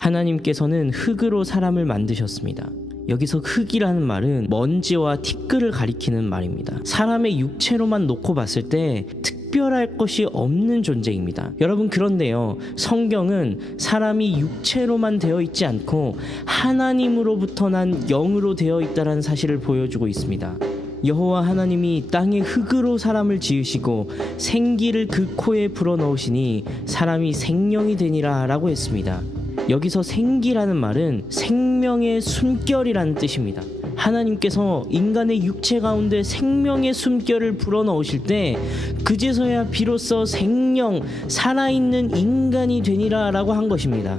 하나님께서는 흙으로 사람을 만드셨습니다. 여기서 흙이라는 말은 먼지와 티끌을 가리키는 말입니다. 사람의 육체로만 놓고 봤을 때 특별할 것이 없는 존재입니다. 여러분, 그런데요, 성경은 사람이 육체로만 되어 있지 않고 하나님으로부터 난 영으로 되어 있다는 사실을 보여주고 있습니다. 여호와 하나님이 땅에 흙으로 사람을 지으시고 생기를 그 코에 불어넣으시니 사람이 생명이 되니라 라고 했습니다. 여기서 생기라는 말은 생명의 숨결이라는 뜻입니다. 하나님께서 인간의 육체 가운데 생명의 숨결을 불어넣으실 때 그제서야 비로소 생명, 살아있는 인간이 되니라 라고 한 것입니다.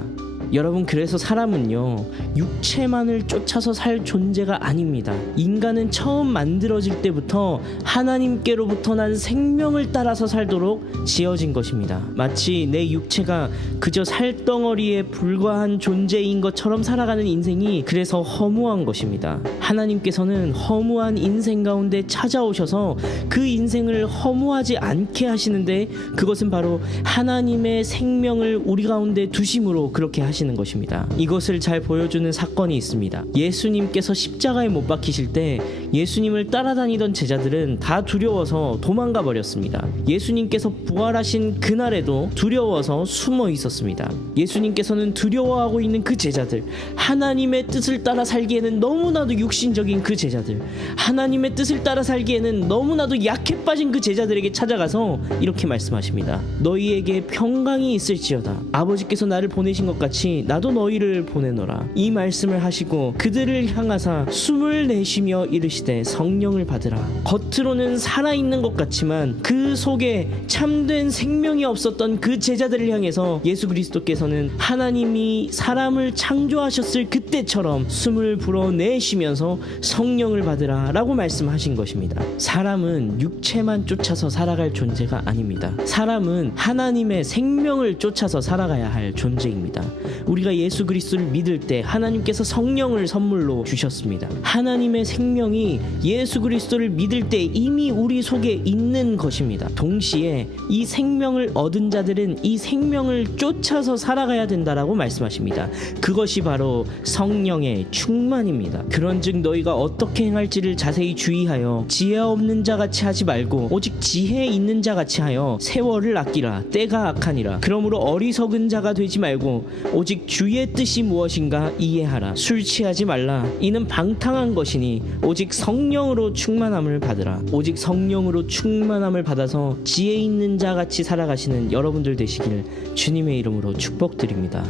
여러분, 그래서 사람은요, 육체만을 쫓아서 살 존재가 아닙니다. 인간은 처음 만들어질 때부터 하나님께로부터 난 생명을 따라서 살도록 지어진 것입니다. 마치 내 육체가 그저 살덩어리에 불과한 존재인 것처럼 살아가는 인생이 그래서 허무한 것입니다. 하나님께서는 허무한 인생 가운데 찾아오셔서 그 인생을 허무하지 않게 하시는데, 그것은 바로 하나님의 생명을 우리 가운데 두심으로 그렇게 하시는 것입니다. 이것을 잘 보여주는 사건이 있습니다. 예수님께서 십자가에 못 박히실 때 예수님을 따라다니던 제자들은 다 두려워서 도망가 버렸습니다. 예수님께서 부활하신 그날에도 두려워서 숨어 있었습니다. 예수님께서는 두려워하고 있는 그 제자들, 하나님의 뜻을 따라 살기에는 너무나도 육신적인 그 제자들, 하나님의 뜻을 따라 살기에는 너무나도 약해 빠진 그 제자들에게 찾아가서 이렇게 말씀하십니다. 너희에게 평강이 있을지어다. 아버지께서 나를 보내신 것 같이 나도 너희를 보내노라. 이 말씀을 하시고 그들을 향하사 숨을 내쉬며 이르시되 성령을 받으라. 겉으로는 살아있는 것 같지만 그 속에 참된 생명이 없었던 그 제자들을 향해서 예수 그리스도께서는 하나님이 사람을 창조하셨을 그때처럼 숨을 불어내쉬면서 성령을 받으라 라고 말씀하신 것입니다. 사람은 육체만 쫓아서 살아갈 존재가 아닙니다. 사람은 하나님의 생명을 쫓아서 살아가야 할 존재입니다. 우리가 예수 그리스도를 믿을 때 하나님께서 성령을 선물로 주셨습니다. 하나님의 생명이 예수 그리스도를 믿을 때 이미 우리 속에 있는 것입니다. 동시에 이 생명을 얻은 자들은 이 생명을 쫓아서 살아가야 된다라고 말씀하십니다. 그것이 바로 성령의 충만입니다. 그런즉 너희가 어떻게 행할지를 자세히 주의하여 지혜 없는 자같이 하지 말고 오직 지혜 있는 자같이 하여 세월을 아끼라. 때가 악하니라. 그러므로 어리석은 자가 되지 말고 오직 주의 뜻이 무엇인가 이해하라. 술 취하지 말라. 이는 방탕한 것이니 오직 성령으로 충만함을 받으라. 오직 성령으로 충만함을 받아서 지혜 있는 자같이 살아가시는 여러분들 되시길 주님의 이름으로 축복드립니다.